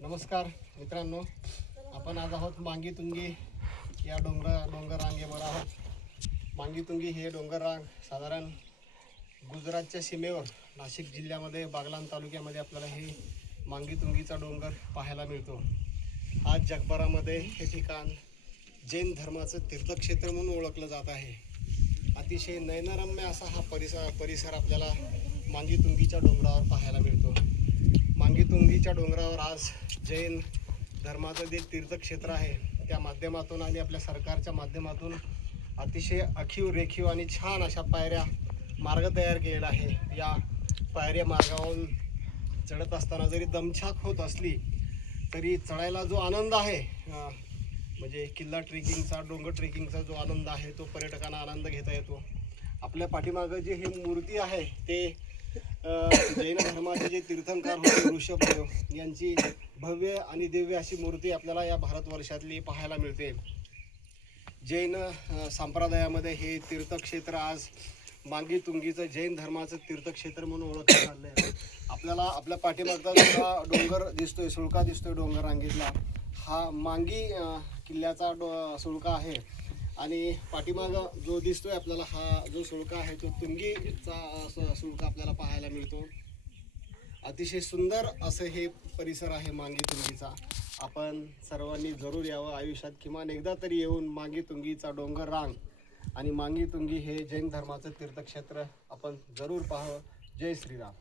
नमस्कार मित्रांनो, आपण आज आहोत मांगीतुंगी या डोंगर रांगेवर आहोत। मांगीतुंगी हे डोंगर रांग साधारण गुजरातच्या सीमेवर नाशिक जिल्ह्यामध्ये बागलाण तालुक्यामध्ये आपल्याला हे मांगीतुंगीचा डोंगर पाहायला मिळतो। आज जगभरामध्ये हे ठिकाण जैन धर्माचं तीर्थक्षेत्र म्हणून ओळखलं जात आहे। अतिशय नयनरम्य असा हा परिसर आपल्याला मांगीतुंगीच्या डोंगरावर पाहायला मिळतो। मांगीतुंगीच्या डोंगरावर आज जैन धर्माचं जे तीर्थक्षेत्र आहे त्या माध्यमातून आणि आपल्या सरकारच्या माध्यमातून अतिशय आखीव रेखीव आणि छान अशा पायऱ्या मार्ग तयार केलेला आहे। या पायऱ्या मार्गावरून चढत असताना जरी दमछाक होत असली तरी चढायला जो आनंद आहे म्हणजे किल्ला ट्रेकिंगचा डोंगर ट्रेकिंगचा जो आनंद आहे तो पर्यटकांना आनंद घेता येतो। आपल्या पाठीमागं जे ही मूर्ती आहे ते जैन धर्माचे जे तीर्थंकर होते ऋषभदेव यांची भव्य आणि दिव्य अशी मूर्ती आपल्याला या भारतवर्षातली पाहायला मिळते। जैन संप्रदायामध्ये हे तीर्थक्षेत्र आज मांगीतुंगीचं जैन धर्माचं तीर्थक्षेत्र म्हणून ओळखलं चाललं आहे। आपल्याला आपल्या पाठीमागचा जो डोंगर दिसतोय, सुळका दिसतोय डोंगर रांगेतला, हा मांगी किल्ल्याचा सुळका आहे आणि पाठीमागं जो दिसतोय आपल्याला हा जो सुळका आहे तो तुंगीचा सुळका आपल्याला पाहायला मिळतो। अतिशय सुंदर असं हे परिसर आहे मांगीतुंगीचा। आपण सर्वांनी जरूर यावं, आयुष्यात किमान एकदा तरी येऊन मांगीतुंगीचा डोंगर रांग आणि मांगीतुंगी हे जैन धर्माचं तीर्थक्षेत्र आपण जरूर पाहावं। जय श्रीराम।